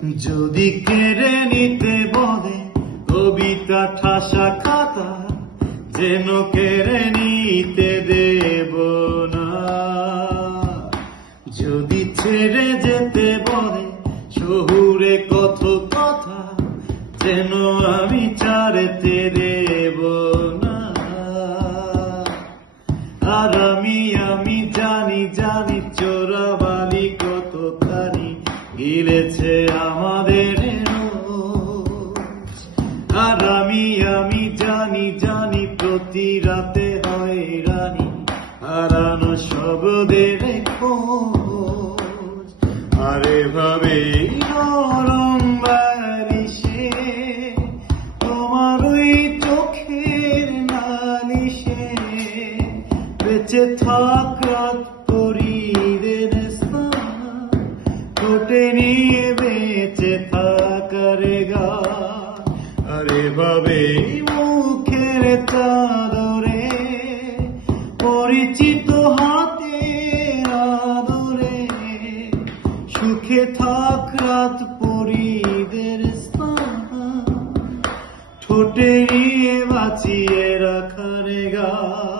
যদি কেড়ে নিতে বলে কবিতা ঠাসা খাতা, যেন কেড়ে নিতে দেব না। যদি ছেড়ে যেতে বলে শহুরে কত কথা, যেন আমি ছাড়তে দেব না। আর আমি জানি চোরাবালি কতখানি গিলেছে আমাদের রোজ। আর আমি জানি প্রতি রাতে হয় রানী হারানো শব্দের খোঁজ। আর এভাবে নরম বালিশে তোমার ওই চোখের নালিশে বেঁচে থাক রাত পরীদের স্থান, ঠোঁটে নিয়ে বেঁচে থাকার গান। আর এভাবে মুখের চাদরে পরিচিত হাতে আদরে সুখে থাক রাত পরীদের স্থান, ঠোঁটে নিয়ে বাঁচিয়ে রাখার গান।